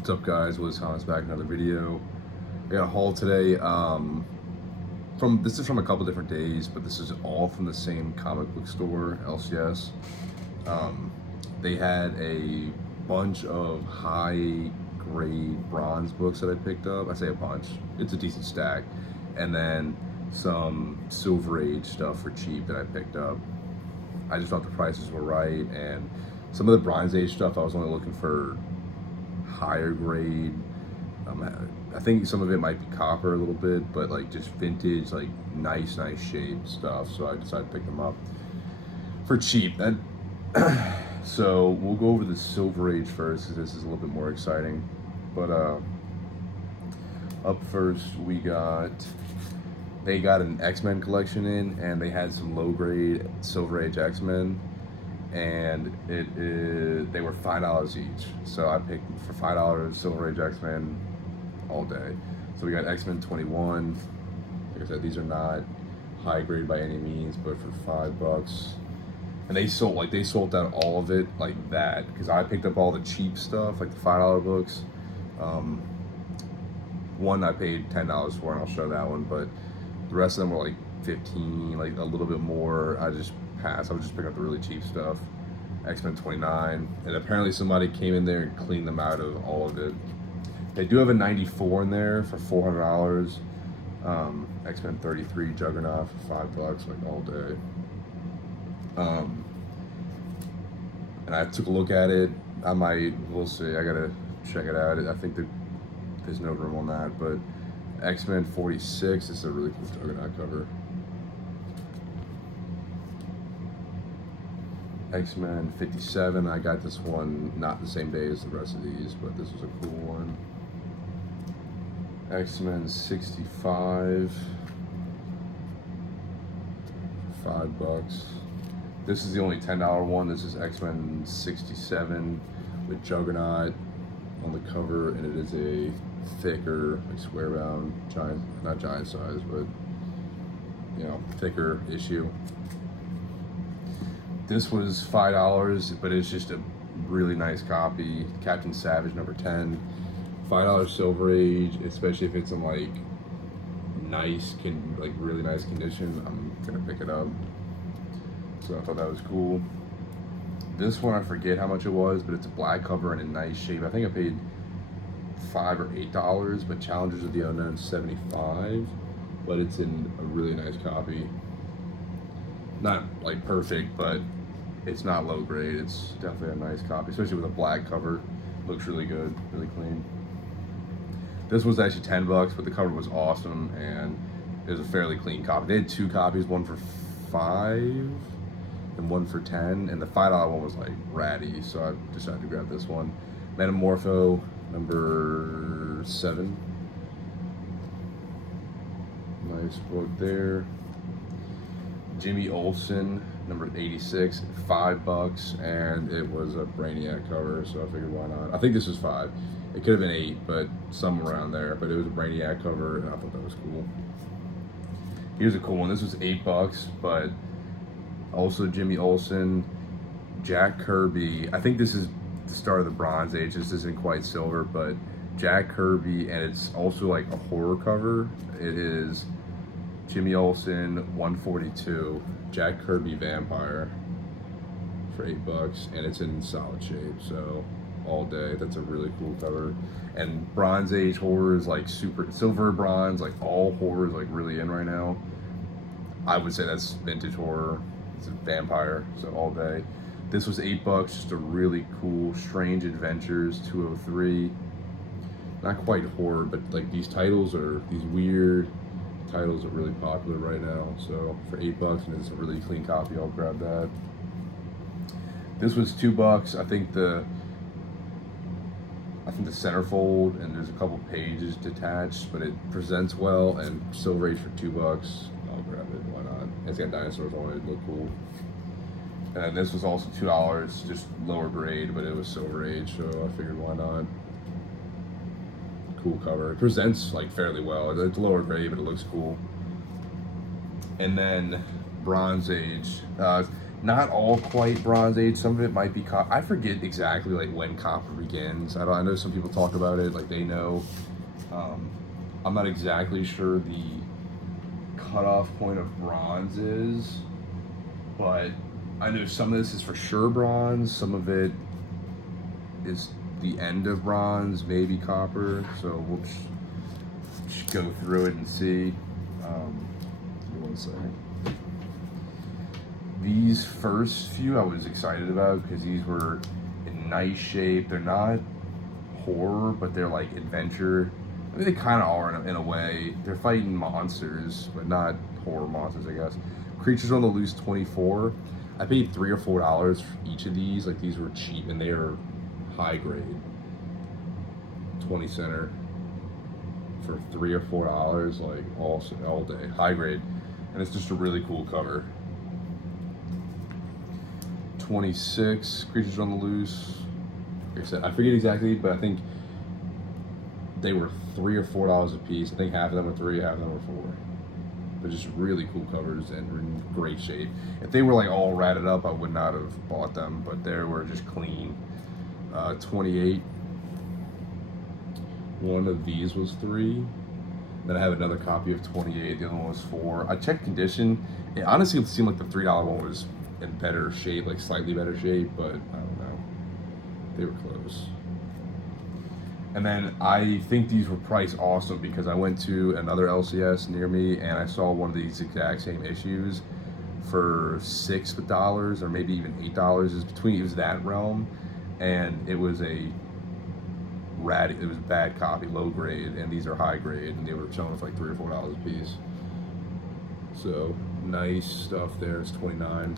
What's up, guys? Willis Thomas back, another video. I got a haul today. This is from a couple different days, but this is all from the same comic book store, LCS. They had a bunch of high grade bronze books that I picked up. I say a bunch, it's a decent stack. And then some Silver Age stuff for cheap that I picked up. I just thought the prices were right, and some of the Bronze Age stuff I was only looking for higher grade. I think some of it might be copper a little bit, but like just vintage, like nice shape stuff. So I decided to pick them up for cheap. So we'll go over the Silver Age first, because this is a little bit more exciting. But up first they got an X-Men collection in, and they had some low grade Silver Age X-Men, and they were $5 each. So I picked for $5 Silver Age X-Men all day. So we got X-Men 21. Like I said, these are not high grade by any means, but for $5. And they sold out all of it like that, because I picked up all the cheap stuff, like the $5 books. One I paid $10 for, and I'll show that one, but the rest of them were like 15, like a little bit more. I just passed. I was just picking up the really cheap stuff. X-Men 29, and apparently somebody came in there and cleaned them out of all of it. They do have a 94 in there for $400. X-Men 33 Juggernaut for $5, like all day. And I took a look at it. We'll see. I gotta check it out. I think that there's no room on that, but X-Men 46 is a really cool Juggernaut cover. X-Men 57, I got this one not the same day as the rest of these, but this was a cool one. X-Men 65, $5. This is the only $10 one. This is X-Men 67 with Juggernaut on the cover, and it is a thicker, like square bound, not giant size, but thicker issue. This was $5, but it's just a really nice copy. Captain Savage number 10, $5 Silver Age, especially if it's in like really nice condition. I'm gonna pick it up. So I thought that was cool. This one, I forget how much it was, but it's a black cover and in nice shape. I think I paid $5 or $8, but Challengers of the Unknown 75, but it's in a really nice copy. Not like perfect, but it's not low grade. It's definitely a nice copy, especially with a black cover. Looks really good, really clean. This was actually $10, but the cover was awesome, and it was a fairly clean copy. They had two copies, one for $5 and one for $10, and the $5 one was like ratty, so I decided to grab this one. Metamorpho number 7. Nice book there. Jimmy Olsen number 86, $5, and it was a Brainiac cover, so I figured why not. I think this was $5. It could have been $8, but somewhere around there. But it was a Brainiac cover, and I thought that was cool. Here's a cool one. This was $8, but also Jimmy Olsen, Jack Kirby. I think this is the start of the Bronze Age. This isn't quite silver, but Jack Kirby, and it's also like a horror cover. It is Jimmy Olsen 142, Jack Kirby Vampire for $8, and it's in solid shape, so all day. That's a really cool cover. And Bronze Age horror is like super silver, bronze, like all horror is like really in right now. I would say that's vintage horror. It's a vampire, so all day. This was $8, just a really cool Strange Adventures 203. Not quite horror, but like these weird titles are really popular right now. So for $8, and it's a really clean copy, I'll grab that. This was $2. I think the centerfold, and there's a couple pages detached, but it presents well, and Silver Age for $2. I'll grab it, why not? It's got dinosaurs on it, it looked cool. And this was also $2, just lower grade, but it was Silver Age, so I figured why not. Cool cover. It presents like fairly well. It's lower grade, but it looks cool. And then Bronze Age. not all quite Bronze Age. Some of it might be I forget exactly like when copper begins. I know some people talk about it like they know. I'm not exactly sure the cutoff point of bronze is, but I know some of this is for sure bronze. Some of it is the end of bronze, maybe copper. So we'll just go through it and see. Give me one second. These first few I was excited about because these were in nice shape. They're not horror, but they're like adventure. I mean, they kind of are in a way. They're fighting monsters, but not horror monsters, I guess. Creatures on the Loose 24. I paid $3 or $4 for each of these. Like, these were cheap, and they are high grade. 20 center for $3 or $4, like all day, high grade, and it's just a really cool cover. 26 Creatures on the Loose. Like I said, I forget exactly, but I think they were $3 or $4 a piece. I think half of them were 3, half of them were 4. But just really cool covers and in great shape. If they were like all ratted up, I would not have bought them, but they were just clean. 28. One of these was 3. Then I have another copy of 28. The other one was 4. I checked condition. It honestly seemed like the $3 one was in better shape, like slightly better shape, but I don't know. They were close. And then I think these were priced awesome because I went to another LCS near me and I saw one of these exact same issues for $6 or maybe even $8. It was that realm, and it was a bad copy, low grade, and these are high grade, and they were showing us like $3 or $4 a piece. So nice stuff there. It's 29.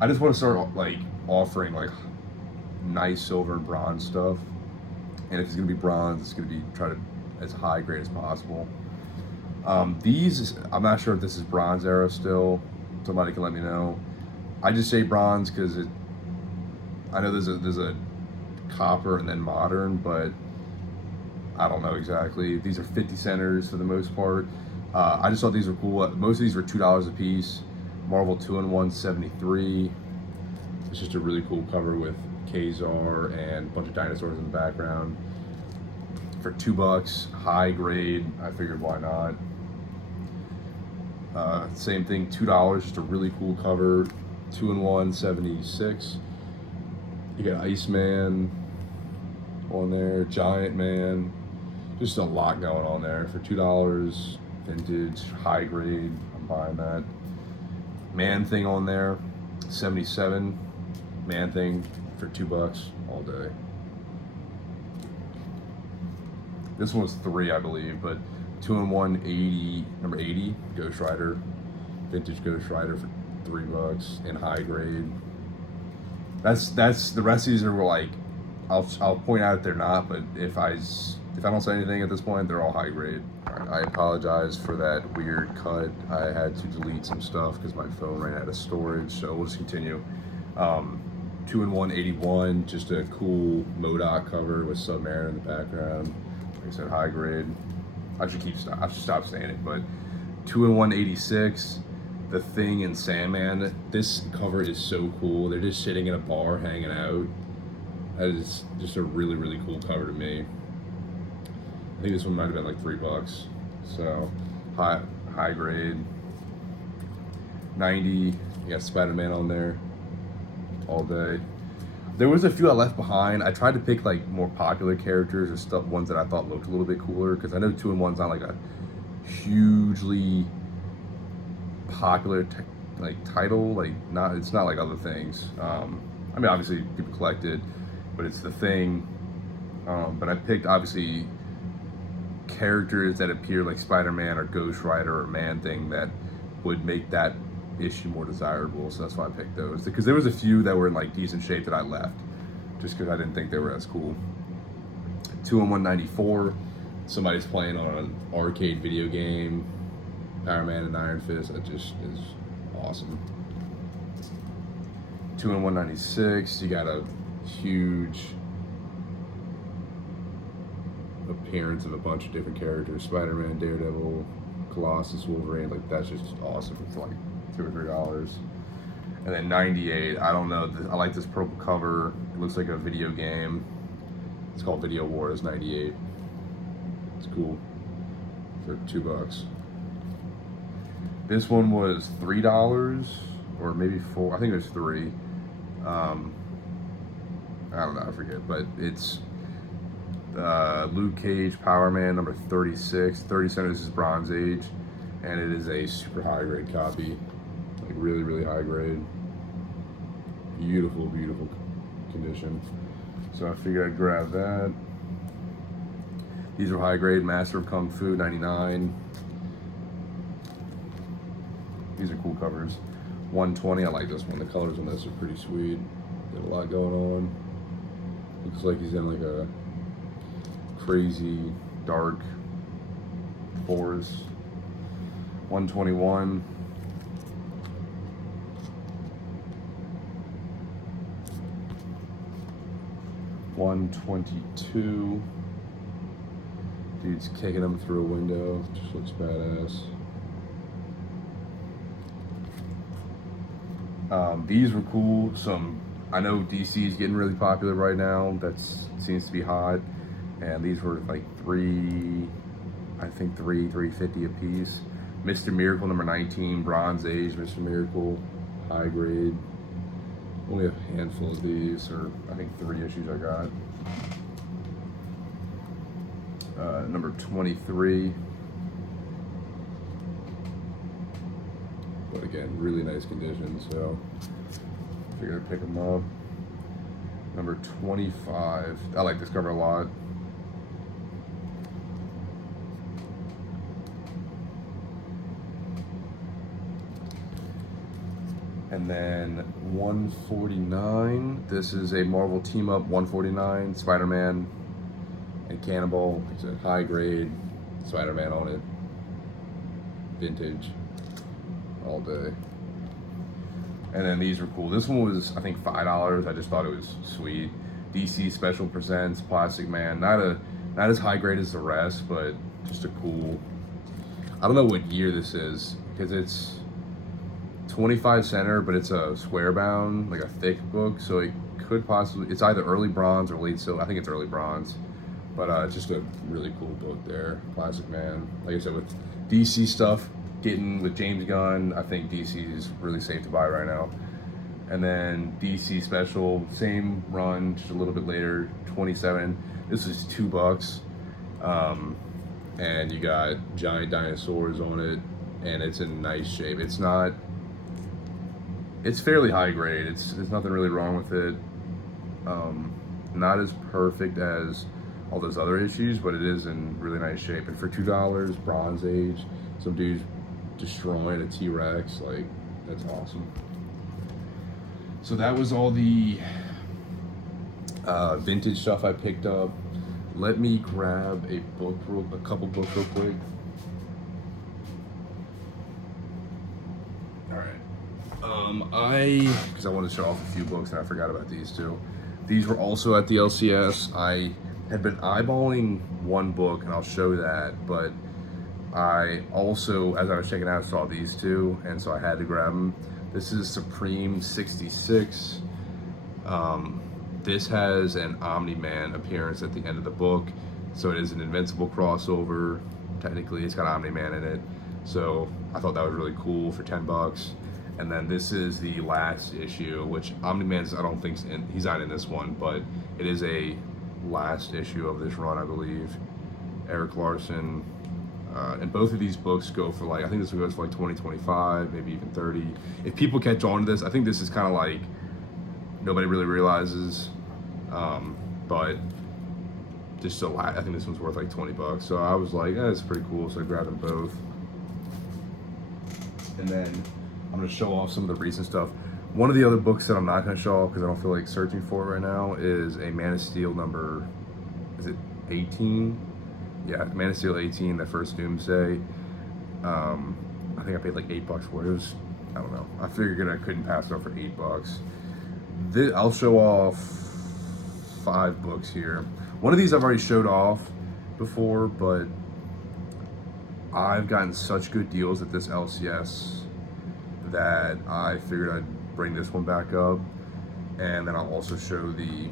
I just want to start like offering like nice silver and bronze stuff, and if it's gonna be bronze, it's gonna be try to as high grade as possible. These, I'm not sure if this is bronze era still. Somebody can let me know. I just say bronze because I know there's a copper and then modern, but I don't know exactly. These are 50 centers for the most part. I just thought these were cool. Most of these were $2 a piece. Marvel 2-in-1 73. It's just a really cool cover with Kazar and a bunch of dinosaurs in the background. For $2, high grade. I figured why not. Same thing, $2. Just a really cool cover. 2-in-1 76. You got Iceman on there, Giant Man. Just a lot going on there for $2. Vintage, high grade. I'm buying that. Man Thing on there, 77. Man Thing for $2 all day. This one was 3, I believe, but 2-in-1 80, number 80, Ghost Rider, vintage Ghost Rider for $3 in high grade. That's the rest of these are like, I'll point out they're not, but if I don't say anything at this point, they're all high grade. I apologize for that weird cut. I had to delete some stuff because my phone ran out of storage, so we'll just continue. 2-in-1 81, just a cool MODOK cover with Submariner in the background. Like I said, high grade. I should stop saying it, but 2-in-1 86, The Thing and Sandman. This cover is so cool. They're just sitting in a bar hanging out. That is just a really, really cool cover to me. I think this one might have been like $3. So high grade. 90, you got Spider-Man on there all day. There was a few I left behind. I tried to pick like more popular characters or ones that I thought looked a little bit cooler, because I know 2-in-1's not like a hugely popular title. Like it's not like other things. I mean, obviously people collect it, but it's The Thing. But I picked obviously characters that appear like Spider-Man or Ghost Rider or Man Thing that would make that issue more desirable, so that's why I picked those, because there was a few that were in like decent shape that I left just because I didn't think they were as cool. 2-in-1 94, somebody's playing on an arcade video game, Power Man and Iron Fist. That just is awesome. 2-in-1 96, you got a huge appearance of a bunch of different characters, Spider-Man, Daredevil, Colossus, Wolverine. Like, that's just awesome. It's like $2 or $3. And then 98, I don't know, I like this purple cover. It looks like a video game. It's called Video Wars 98. It's cool for $2. This one was $3 or maybe $4. I think there's 3. I don't know, I forget, but it's Luke Cage Power Man number 36. 30 cents. This is Bronze Age, and it is a super high grade copy, like really, really high grade. Beautiful, beautiful condition. So I figured I'd grab that. These are high grade. Master of Kung Fu 99. These are cool covers. 120. I like this one. The colors on this are pretty sweet. Got a lot going on. Looks like he's in like a crazy dark forest. 121. $122. Dude's kicking him through a window. Just looks badass. These were cool. I know DC is getting really popular right now. That seems to be hot. And these were like $350 a piece. Mr. Miracle number 19, Bronze Age, Mr. Miracle, high grade. Only a handful of these, or I think 3 issues I got. Number 23. But again, really nice condition, so figured I'd pick them up. Number 25. I like this cover a lot. And then 149. This is a Marvel Team Up 149, Spider-Man and Cannibal. It's a high grade Spider-Man on it. Vintage. All day. And then these were cool. This one was, I think, $5. I just thought it was sweet. DC Special Presents Plastic Man. Not as high grade as the rest, but just a cool. I don't know what year this is because it's 25 center, but it's a square bound, like a thick book, so it could possibly, it's either early bronze or late silver. I think it's early bronze, but it's just a really cool book there. Plastic Man. Like I said, with DC stuff getting with James Gunn, I think DC is really safe to buy right now. And then DC Special, same run, just a little bit later, 27. This is $2. And you got giant dinosaurs on it, and it's in nice shape. It's fairly high grade. There's nothing really wrong with it. Not as perfect as all those other issues, but it is in really nice shape. And for $2, Bronze Age, some dude's destroying a T-Rex. Like, that's awesome. So that was all the vintage stuff I picked up. Let me grab a couple books real quick. Because I wanted to show off a few books and I forgot about these two. These were also at the LCS. I had been eyeballing one book and I'll show that, but I also, as I was checking out, saw these two, and so I had to grab them. This is Supreme 66. This has an Omni-Man appearance at the end of the book, so it is an Invincible crossover. Technically, it's got Omni-Man in it, so I thought that was really cool for $10. And then this is the last issue, which Omni-Man's, I don't think, he's not in this one, but it is a last issue of this run, I believe. Erik Larsen. And both of these books go for like, I think this one goes for like 20, 25, maybe even 30. If people catch on to this, I think this is kind of like, nobody really realizes, but just so, I think this one's worth like $20. So I was like, it's pretty cool, so I grabbed them both. And then I'm gonna show off some of the recent stuff. One of the other books that I'm not gonna show off because I don't feel like searching for it right now is a Man of Steel number, is it 18? Yeah, Man of Steel 18, the first Doomsday. I think I paid like $8 for it. It was, I don't know. I figured I couldn't pass it up for $8. I'll show off 5 books here. One of these I've already showed off before, but I've gotten such good deals at this LCS that I figured I'd bring this one back up, and then I'll also show the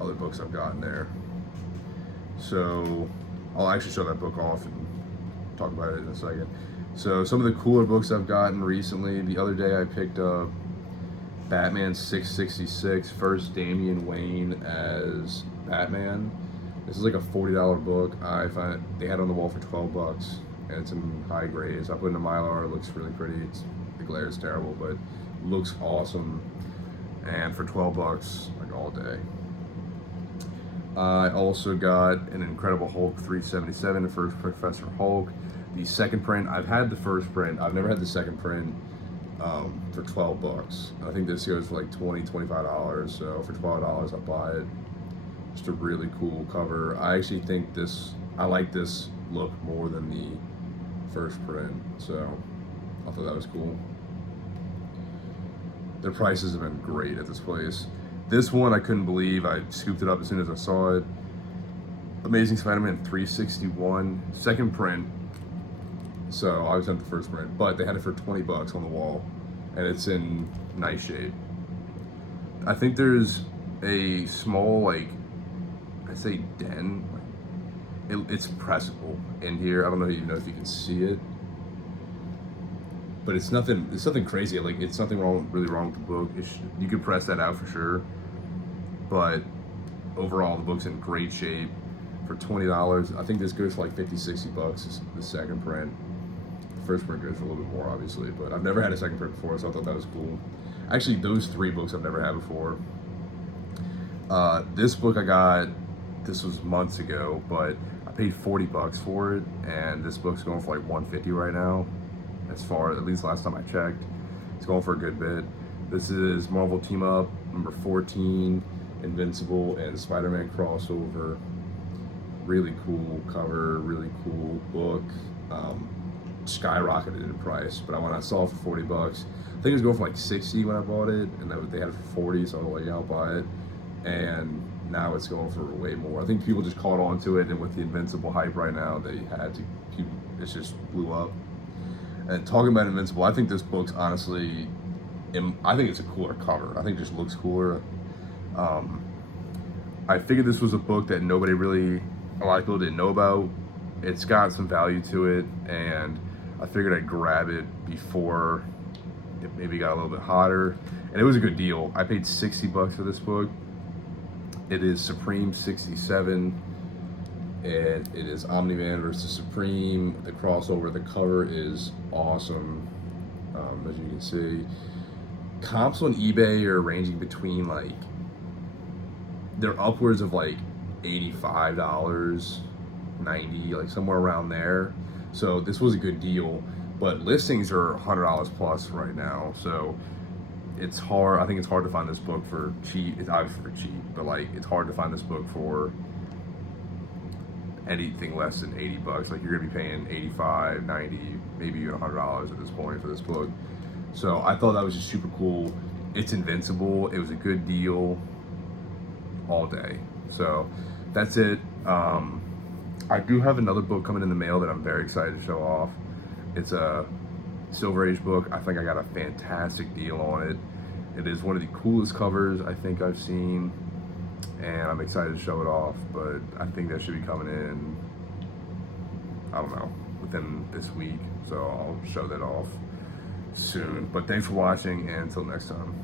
other books I've gotten there. So I'll actually show that book off and talk about it in a second. So some of the cooler books I've gotten recently, the other day I picked up Batman 666, first Damian Wayne as Batman. This is like a $40 book. I find they had it on the wall for $12, and it's in high grades. I put it in a Mylar. It looks really pretty. The glare is terrible, but it looks awesome. And for $12, like all day. I also got an Incredible Hulk 377, the first Professor Hulk. The second print, I've had the first print. I've never had the second print for $12. I think this goes for like $20, $25. So for $12, I'll buy it. Just a really cool cover. I actually think I like this look more than the first print. So I thought that was cool. Their prices have been great at this place. This one I couldn't believe. I scooped it up as soon as I saw it. Amazing Spider-Man 361, second print. So I was at the first print, but they had it for $20 on the wall, and it's in nice shape. I think there's a small, like, I say den. It's pressable in here. I don't know if you can see it, but it's nothing. It's nothing crazy. Like, it's nothing really wrong with the book. You could press that out for sure. But overall, the book's in great shape for $20. I think this goes for like $50, $60. The second print. The first print goes for a little bit more, obviously, but I've never had a second print before, so I thought that was cool. Actually, those three books I've never had before. This book this was months ago, but I paid $40 for it, and this book's going for like $150 right now. At least last time I checked, it's going for a good bit. This is Marvel Team Up number 14. Invincible and Spider-Man crossover. Really cool cover, really cool book. Skyrocketed in price, but when I saw it for $40, I think it was going for like $60 when I bought it, and they had it for $40, so I was like, yeah, I'll buy it. And now it's going for way more. I think people just caught on to it, and with the Invincible hype right now, it just blew up. And talking about Invincible, I think this book's honestly, I think it's a cooler cover. I think it just looks cooler. I figured this was a book that a lot of people didn't know about. It's got some value to it, and I figured I'd grab it before it maybe got a little bit hotter. And it was a good deal. I paid $60 for this book. It is Supreme 67, and it is Omni-Man versus Supreme. The crossover, the cover is awesome, as you can see. Comps on eBay are ranging between they're upwards of like $85, $90, like somewhere around there. So this was a good deal, but listings are $100 plus right now. So it's hard. I think it's hard to find this book for cheap. It's obviously for cheap, but like it's hard to find this book for anything less than $80. Like you're gonna be paying $85, $90, maybe even $100 at this point for this book. So I thought that was just super cool. It's Invincible. It was a good deal all day. So that's it. I do have another book coming in the mail that I'm very excited to show off. It's a Silver Age book. I think I got a fantastic deal on it. It is one of the coolest covers I think I've seen, and I'm excited to show it off, but I think that should be coming in, I don't know, within this week. So I'll show that off soon. But thanks for watching, and until next time.